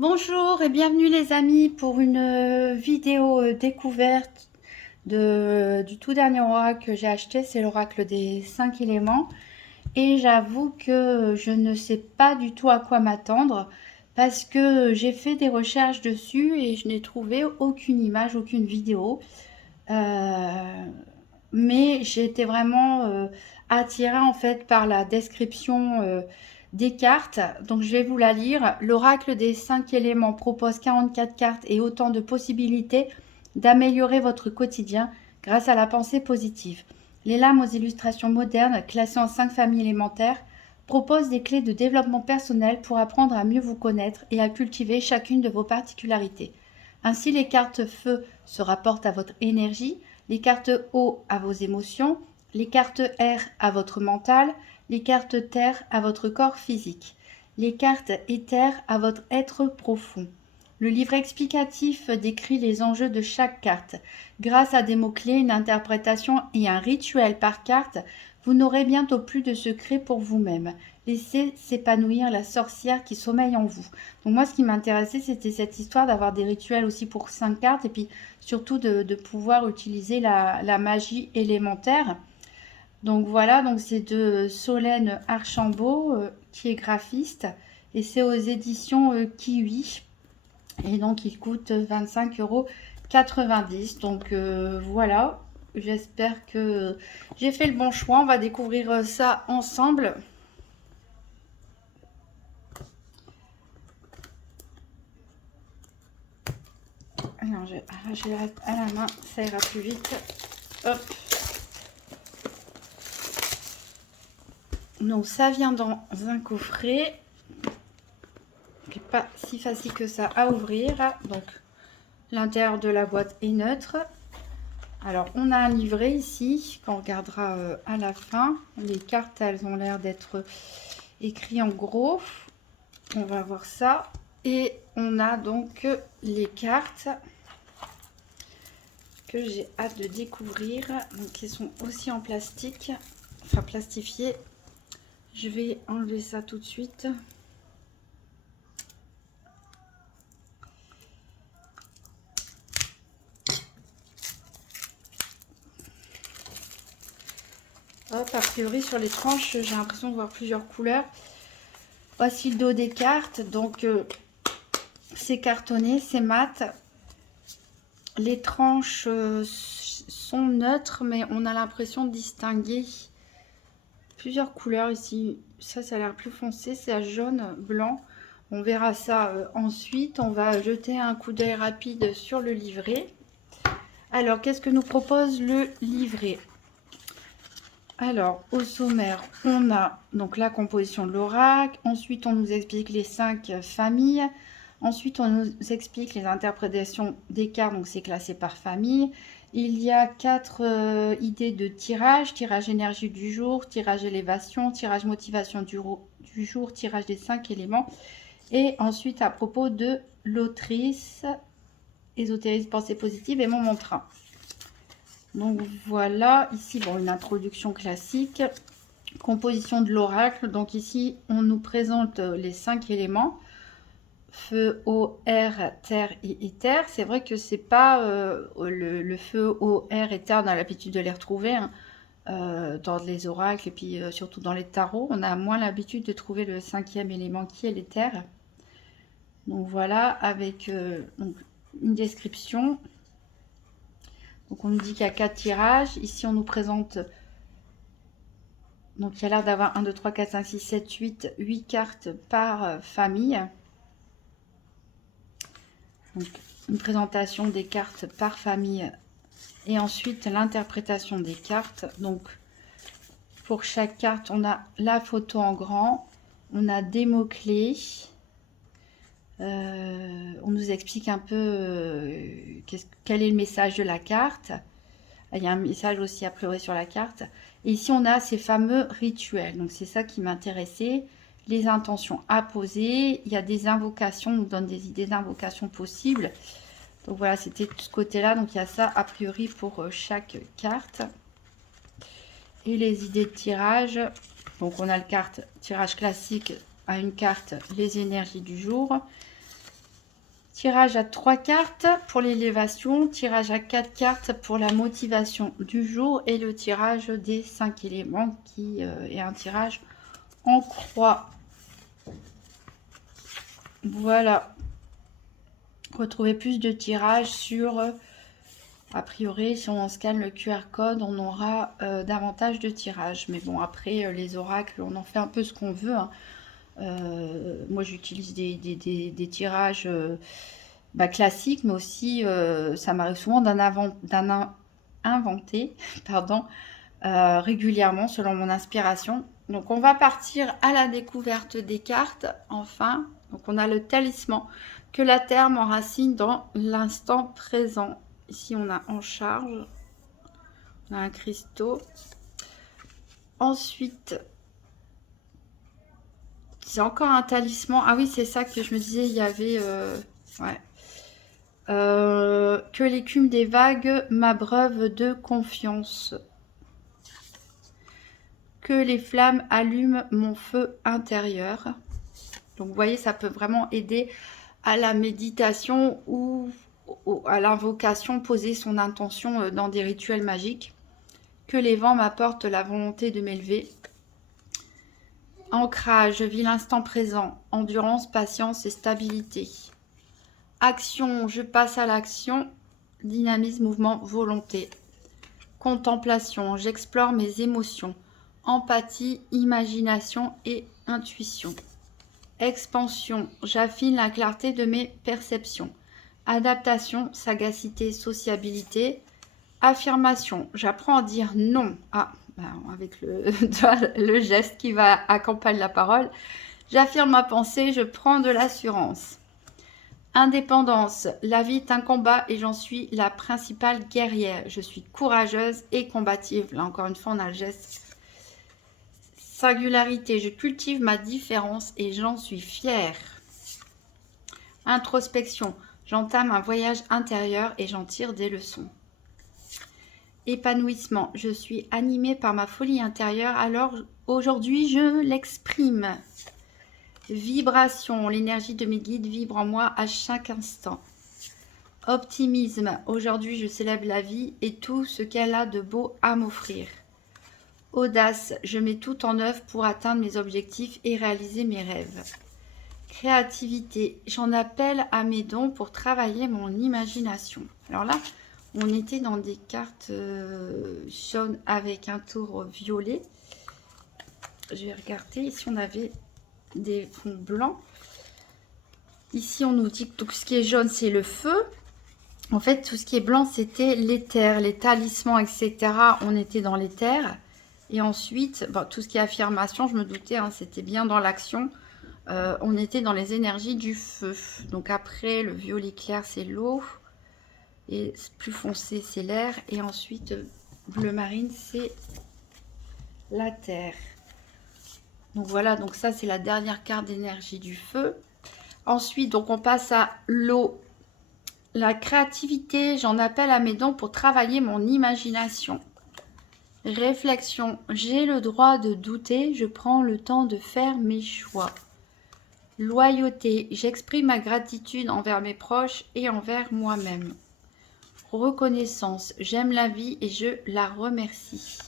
Bonjour et bienvenue les amis pour une vidéo découverte du tout dernier oracle que j'ai acheté. C'est l'oracle des 5 éléments. Et j'avoue que je ne sais pas du tout à quoi m'attendre parce que j'ai fait des recherches dessus et je n'ai trouvé aucune image, aucune vidéo. Mais j'ai été vraiment attirée en fait par la description des cartes. Donc je vais vous la lire. L'oracle des 5 éléments propose 44 cartes et autant de possibilités d'améliorer votre quotidien grâce à la pensée positive. Les lames aux illustrations modernes, classées en 5 familles élémentaires, proposent des clés de développement personnel pour apprendre à mieux vous connaître et à cultiver chacune de vos particularités. Ainsi, les cartes feu se rapportent à votre énergie, les cartes eau à vos émotions, les cartes air à votre mental, les cartes terre à votre corps physique, les cartes éther à votre être profond. Le livre explicatif décrit les enjeux de chaque carte. Grâce à des mots-clés, une interprétation et un rituel par carte, vous n'aurez bientôt plus de secrets pour vous-même. Laissez s'épanouir la sorcière qui sommeille en vous. Donc moi, ce qui m'intéressait, c'était cette histoire d'avoir des rituels aussi pour 5 cartes et puis surtout de pouvoir utiliser la magie élémentaire. Donc voilà, donc c'est de Solène Archambault qui est graphiste et c'est aux éditions Kiwi. Et donc il coûte 25,90 €. Donc voilà, j'espère que j'ai fait le bon choix. On va découvrir ça ensemble. Alors je vais à la main, ça ira plus vite. Hop. Donc ça vient dans un coffret qui n'est pas si facile que ça à ouvrir. Donc l'intérieur de la boîte est neutre. Alors on a un livret ici qu'on regardera à la fin. Les cartes, elles ont l'air d'être écrites en gros. On va voir ça. Et on a donc les cartes que j'ai hâte de découvrir. Donc ils sont aussi en plastique, enfin plastifiés. Je vais enlever ça tout de suite. Hop, a priori sur les tranches, j'ai l'impression de voir plusieurs couleurs. Voici le dos des cartes. Donc c'est cartonné, c'est mat. Les tranches sont neutres, mais on a l'impression de distinguer plusieurs couleurs ici. Ça a l'air plus foncé, c'est à jaune, blanc. On verra ça ensuite. On va jeter un coup d'œil rapide sur le livret. Alors, qu'est-ce que nous propose le livret? Alors, au sommaire, on a donc la composition de l'oracle. Ensuite, on nous explique les 5 familles. Ensuite, on nous explique les interprétations des cartes. Donc, c'est classé par famille. Il y a 4 idées de tirage. Tirage énergie du jour, tirage élévation, tirage motivation du jour, tirage des 5 éléments. Et ensuite, à propos de l'autrice, ésotérisme, pensée positive et mon mantra. Donc voilà, ici bon, une introduction classique, composition de l'oracle. Donc ici on nous présente les 5 éléments, feu, eau, air, terre et éther. C'est vrai que c'est pas le feu, eau, air, éther, on a l'habitude de les retrouver hein, dans les oracles et puis surtout dans les tarots. On a moins l'habitude de trouver le 5e élément qui est l'éther. Donc voilà, avec donc, une description. Donc on nous dit qu'il y a 4 tirages. Ici on nous présente, donc il y a l'air d'avoir 1, 2, 3, 4, 5, 6, 7, 8 cartes par famille. Donc une présentation des cartes par famille et ensuite l'interprétation des cartes. Donc pour chaque carte on a la photo en grand, on a des mots-clés. On nous explique un peu quel est le message de la carte. Il y a un message aussi a priori sur la carte. Et ici, on a ces fameux rituels. Donc, c'est ça qui m'intéressait. Les intentions à poser. Il y a des invocations. On nous donne des idées d'invocations possibles. Donc, voilà, c'était de ce côté-là. Donc, il y a ça a priori pour chaque carte. Et les idées de tirage. Donc, on a le tirage classique à une carte, les énergies du jour. Tirage à 3 cartes pour l'élévation, tirage à 4 cartes pour la motivation du jour et le tirage des 5 éléments qui est un tirage en croix. Voilà. Retrouvez plus de tirages sur... a priori, si on scanne le QR code, on aura davantage de tirages. Mais bon, après, les oracles, on en fait un peu ce qu'on veut. Hein. Moi, j'utilise des tirages classiques, mais aussi, ça m'arrive souvent inventer pardon, régulièrement selon mon inspiration. Donc, on va partir à la découverte des cartes. Enfin, donc on a le talisman que la Terre m'enracine dans l'instant présent. Ici, on a en charge, on a un cristaux. Ensuite, c'est encore un talisman. Ah oui, c'est ça que je me disais, il y avait... ouais. Que l'écume des vagues m'abreuve de confiance. Que les flammes allument mon feu intérieur. Donc, vous voyez, ça peut vraiment aider à la méditation ou à l'invocation, poser son intention dans des rituels magiques. Que les vents m'apportent la volonté de m'élever. Ancrage, je vis l'instant présent. Endurance, patience et stabilité. Action, je passe à l'action. Dynamisme, mouvement, volonté. Contemplation, j'explore mes émotions. Empathie, imagination et intuition. Expansion, j'affine la clarté de mes perceptions. Adaptation, sagacité, sociabilité. Affirmation, j'apprends à dire non. Ah, avec le geste qui va accompagner la parole. J'affirme ma pensée, je prends de l'assurance. Indépendance, la vie est un combat et j'en suis la principale guerrière. Je suis courageuse et combative. Là encore une fois, on a le geste. Singularité, je cultive ma différence et j'en suis fière. Introspection, j'entame un voyage intérieur et j'en tire des leçons. Épanouissement, je suis animée par ma folie intérieure, alors aujourd'hui je l'exprime. Vibration, l'énergie de mes guides vibre en moi à chaque instant. Optimisme, aujourd'hui je célèbre la vie et tout ce qu'elle a de beau à m'offrir. Audace, je mets tout en œuvre pour atteindre mes objectifs et réaliser mes rêves. Créativité, j'en appelle à mes dons pour travailler mon imagination. Alors là, on était dans des cartes jaunes avec un tour violet. Je vais regarder, ici on avait des fonds blancs. Ici on nous dit que tout ce qui est jaune c'est le feu. En fait tout ce qui est blanc c'était l'éther, les talismans, etc. On était dans l'éther. Et ensuite, tout ce qui est affirmation, je me doutais, hein, c'était bien dans l'action. On était dans les énergies du feu. Donc après, le violet clair, c'est l'eau. Et plus foncé, c'est l'air. Et ensuite, bleu marine, c'est la terre. Donc voilà, donc ça, c'est la dernière carte d'énergie du feu. Ensuite, donc on passe à l'eau. La créativité, j'en appelle à mes dons pour travailler mon imagination. Réflexion, j'ai le droit de douter, je prends le temps de faire mes choix. Loyauté, j'exprime ma gratitude envers mes proches et envers moi-même. Reconnaissance, j'aime la vie et je la remercie.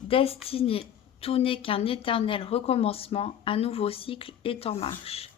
Destinée, tout n'est qu'un éternel recommencement, un nouveau cycle est en marche.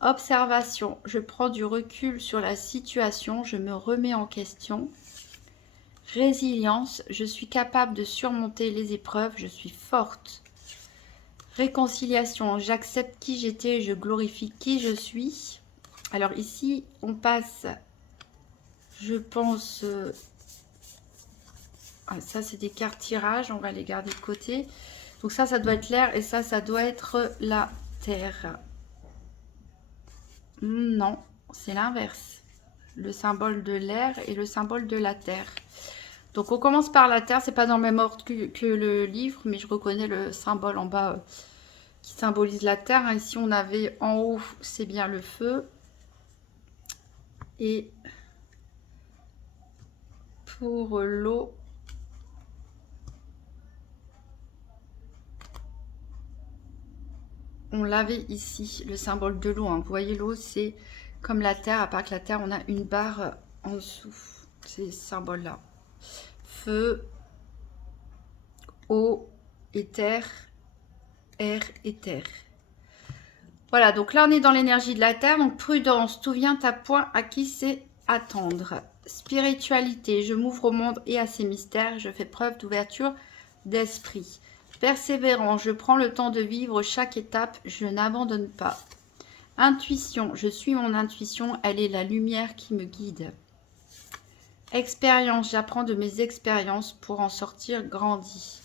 Observation, je prends du recul sur la situation, je me remets en question. Résilience, je suis capable de surmonter les épreuves, je suis forte. Réconciliation, j'accepte qui j'étais, je glorifie qui je suis. Alors ici, on passe, je pense, ça c'est des cartes tirage, on va les garder de côté. Donc ça doit être l'air et ça doit être la terre. Non, c'est l'inverse. Le symbole de l'air et le symbole de la terre. Donc on commence par la terre, c'est pas dans le même ordre que le livre, mais je reconnais le symbole en bas qui symbolise la terre. Ici on avait en haut, c'est bien le feu. Et pour l'eau, on l'avait ici, le symbole de l'eau. Hein. Vous voyez l'eau, c'est comme la terre, à part que la terre, on a une barre en dessous. Ces symboles-là. Feu, eau, éther, air et terre. Voilà, donc là, on est dans l'énergie de la terre. Donc, prudence, tout vient à point à qui sait attendre. Spiritualité, je m'ouvre au monde et à ses mystères. Je fais preuve d'ouverture d'esprit. Persévérance, je prends le temps de vivre chaque étape. Je n'abandonne pas. Intuition, je suis mon intuition. Elle est la lumière qui me guide. Expérience, j'apprends de mes expériences pour en sortir grandi.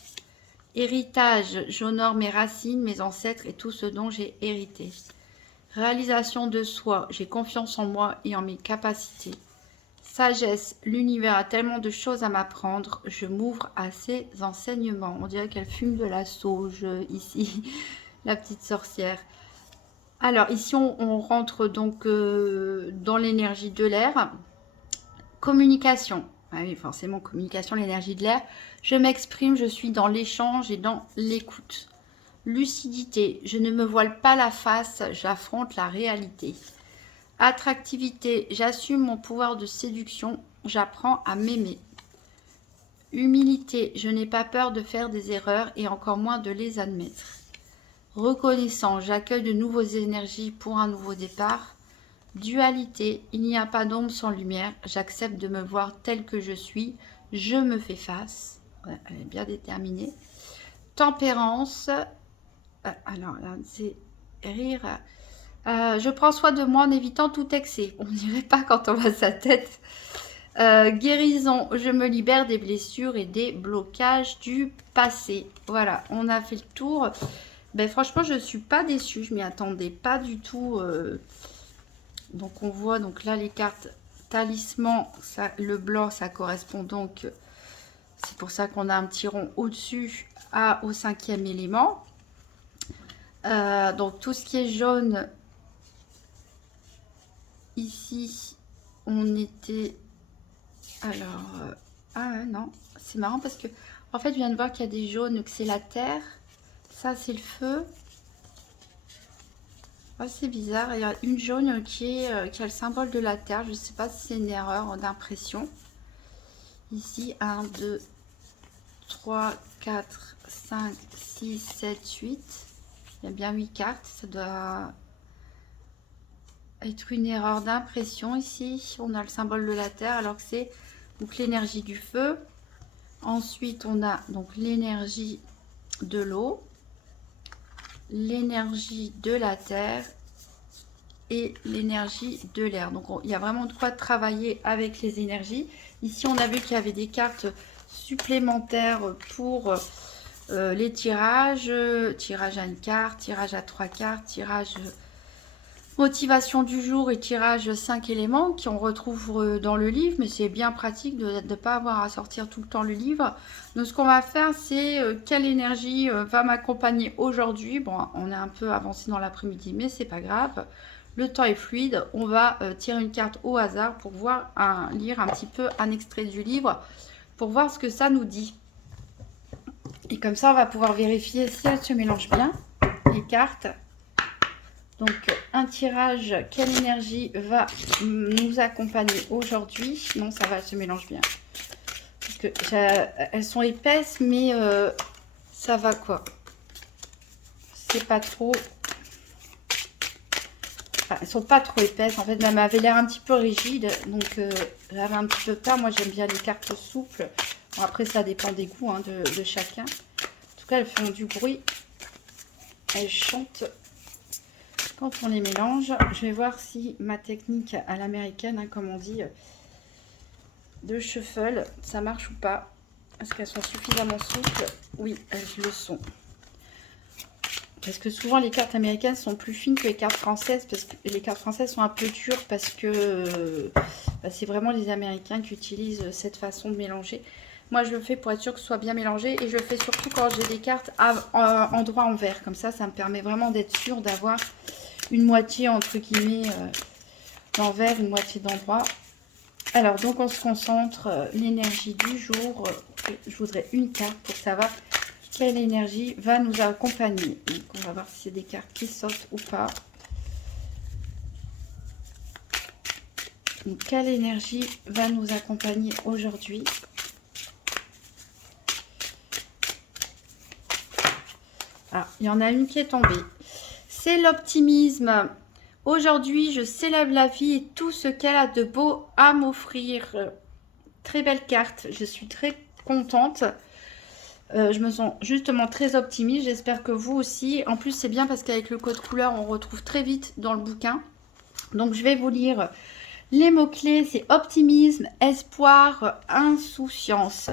Héritage, j'honore mes racines, mes ancêtres et tout ce dont j'ai hérité. Réalisation de soi, j'ai confiance en moi et en mes capacités. Sagesse, l'univers a tellement de choses à m'apprendre, je m'ouvre à ses enseignements. On dirait qu'elle fume de la sauge ici, la petite sorcière. Alors ici on rentre donc dans l'énergie de l'air. Communication. Ah oui, forcément, communication, l'énergie de l'air. Je m'exprime, je suis dans l'échange et dans l'écoute. Lucidité, je ne me voile pas la face, j'affronte la réalité. Attractivité, j'assume mon pouvoir de séduction, j'apprends à m'aimer. Humilité, je n'ai pas peur de faire des erreurs et encore moins de les admettre. Reconnaissance, j'accueille de nouvelles énergies pour un nouveau départ. Dualité, il n'y a pas d'ombre sans lumière, j'accepte de me voir tel que je suis, je me fais face. Ouais, elle est bien déterminée. Tempérance, alors là, c'est rire. Je prends soin de moi en évitant tout excès. On dirait pas quand on voit sa tête. Guérison, je me libère des blessures et des blocages du passé. Voilà, on a fait le tour. Ben, franchement, je ne suis pas déçue. Je m'y attendais pas du tout. Donc, on voit donc là les cartes talisman. Ça, le blanc, ça correspond donc. C'est pour ça qu'on a un petit rond au-dessus au 5e élément. Donc, tout ce qui est jaune, ici, on était... Alors, ah non, c'est marrant parce que, en fait, je viens de voir qu'il y a des jaunes, que c'est la terre. Ça, c'est le feu. Oh, c'est bizarre, il y a une jaune qui a le symbole de la terre. Je ne sais pas si c'est une erreur d'impression. Ici, 1, 2, 3, 4, 5, 6, 7, 8. Il y a bien 8 cartes. Ça doit être une erreur d'impression ici. On a le symbole de la terre alors que c'est donc l'énergie du feu. Ensuite, on a donc l'énergie de l'eau, l'énergie de la terre et l'énergie de l'air. Donc, il y a vraiment de quoi travailler avec les énergies. Ici, on a vu qu'il y avait des cartes supplémentaires pour les tirages. Tirage à une carte, tirage à 3 cartes, tirage motivation du jour et tirage 5 éléments qu'on retrouve dans le livre, mais c'est bien pratique de ne pas avoir à sortir tout le temps le livre. Donc ce qu'on va faire, c'est quelle énergie va m'accompagner aujourd'hui. Bon, on est un peu avancé dans l'après-midi, mais c'est pas grave. Le temps est fluide. On va tirer une carte au hasard pour voir lire un petit peu un extrait du livre pour voir ce que ça nous dit. Et comme ça, on va pouvoir vérifier si elles se mélangent bien, les cartes. Donc, un tirage, quelle énergie va nous accompagner aujourd'hui? Non, ça va, se mélange bien. Parce que elles sont épaisses, mais ça va quoi. C'est pas trop... Enfin, elles sont pas trop épaisses. En fait, même elles avaient l'air un petit peu rigides. Donc, j'avais un petit peu peur. Moi, j'aime bien les cartes souples. Bon, après, ça dépend des goûts hein, de chacun. En tout cas, elles font du bruit. Elles chantent. Quand on les mélange, je vais voir si ma technique à l'américaine, hein, comme on dit, de shuffle, ça marche ou pas. Est-ce qu'elles sont suffisamment souples? Oui, elles le sont. Parce que souvent les cartes américaines sont plus fines que les cartes françaises, parce que les cartes françaises sont un peu dures parce que c'est vraiment les Américains qui utilisent cette façon de mélanger. Moi, je le fais pour être sûr que ce soit bien mélangé et je le fais surtout quand j'ai des cartes endroit envers. Comme ça me permet vraiment d'être sûr d'avoir une moitié entre guillemets d'envers, une moitié d'endroit. Alors, donc on se concentre, l'énergie du jour. Je voudrais une carte pour savoir quelle énergie va nous accompagner. Donc, on va voir si c'est des cartes qui sautent ou pas. Donc, quelle énergie va nous accompagner aujourd'hui? Ah, il y en a une qui est tombée. C'est l'optimisme. Aujourd'hui, je célèbre la vie et tout ce qu'elle a de beau à m'offrir. Très belle carte. Je suis très contente. Je me sens justement très optimiste. J'espère que vous aussi. En plus, c'est bien parce qu'avec le code couleur, on retrouve très vite dans le bouquin. Donc, je vais vous lire les mots-clés. C'est optimisme, espoir, insouciance.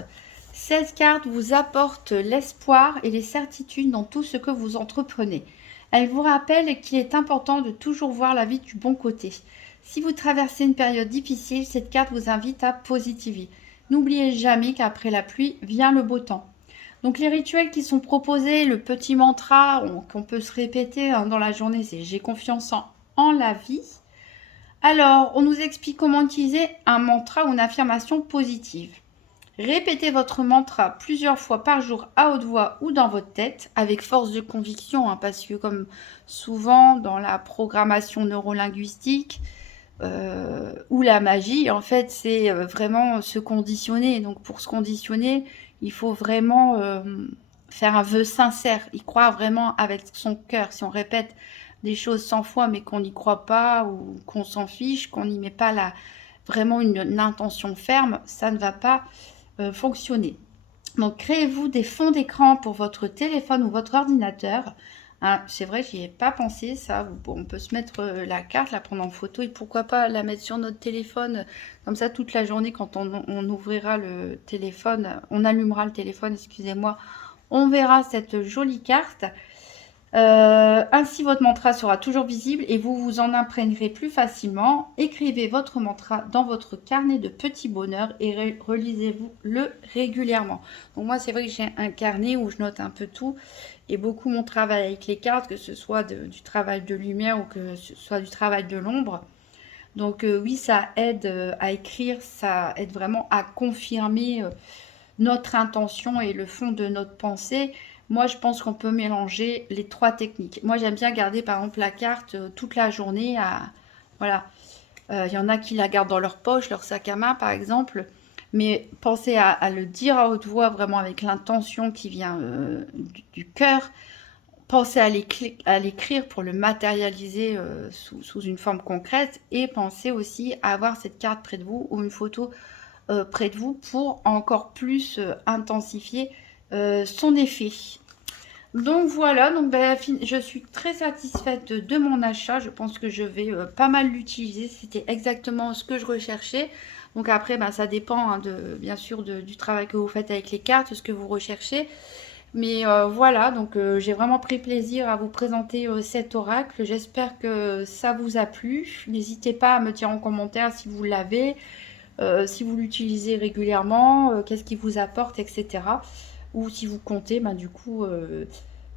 Cette carte vous apporte l'espoir et les certitudes dans tout ce que vous entreprenez. Elle vous rappelle qu'il est important de toujours voir la vie du bon côté. Si vous traversez une période difficile, cette carte vous invite à positiver. N'oubliez jamais qu'après la pluie vient le beau temps. Donc les rituels qui sont proposés, le petit mantra qu'on peut se répéter dans la journée, c'est « J'ai confiance en la vie ». Alors, on nous explique comment utiliser un mantra ou une affirmation positive. Répétez votre mantra plusieurs fois par jour à haute voix ou dans votre tête avec force de conviction, parce que comme souvent dans la programmation neurolinguistique ou la magie, en fait, c'est vraiment se conditionner. Donc pour se conditionner, il faut vraiment faire un vœu sincère, y croire vraiment avec son cœur. Si on répète des choses 100 fois mais qu'on n'y croit pas ou qu'on s'en fiche, qu'on n'y met pas vraiment une intention ferme, ça ne va pas fonctionner. Donc, créez-vous des fonds d'écran pour votre téléphone ou votre ordinateur. Hein, c'est vrai, j'y ai pas pensé, ça. On peut se mettre la carte, la prendre en photo et pourquoi pas la mettre sur notre téléphone. Comme ça, toute la journée, quand on ouvrira le téléphone, on allumera le téléphone, excusez-moi, on verra cette jolie carte. Ainsi, votre mantra sera toujours visible et vous vous en imprégnerez plus facilement. Écrivez votre mantra dans votre carnet de petits bonheurs et relisez-vous-le régulièrement. Donc moi, c'est vrai que j'ai un carnet où je note un peu tout et beaucoup mon travail avec les cartes, que ce soit du travail de lumière ou que ce soit du travail de l'ombre. Donc oui, ça aide à écrire, ça aide vraiment à confirmer notre intention et le fond de notre pensée. Moi, je pense qu'on peut mélanger les 3 techniques. Moi, j'aime bien garder, par exemple, la carte toute la journée. Voilà. Il y en a qui la gardent dans leur poche, leur sac à main, par exemple. Mais pensez à le dire à haute voix, vraiment avec l'intention qui vient du cœur. Pensez à l'écrire pour le matérialiser sous une forme concrète. Et pensez aussi à avoir cette carte près de vous ou une photo près de vous pour encore plus intensifier son effet. Donc voilà, donc je suis très satisfaite de mon achat. Je pense que je vais pas mal l'utiliser. C'était exactement ce que je recherchais. Donc après, ça dépend bien sûr du travail que vous faites avec les cartes, ce que vous recherchez. Mais voilà, donc j'ai vraiment pris plaisir à vous présenter cet oracle. J'espère que ça vous a plu. N'hésitez pas à me dire en commentaire si vous l'avez, si vous l'utilisez régulièrement, qu'est-ce qui vous apporte, etc. Ou si vous comptez, du coup,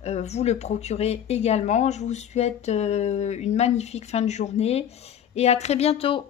vous le procurez également. Je vous souhaite une magnifique fin de journée et à très bientôt.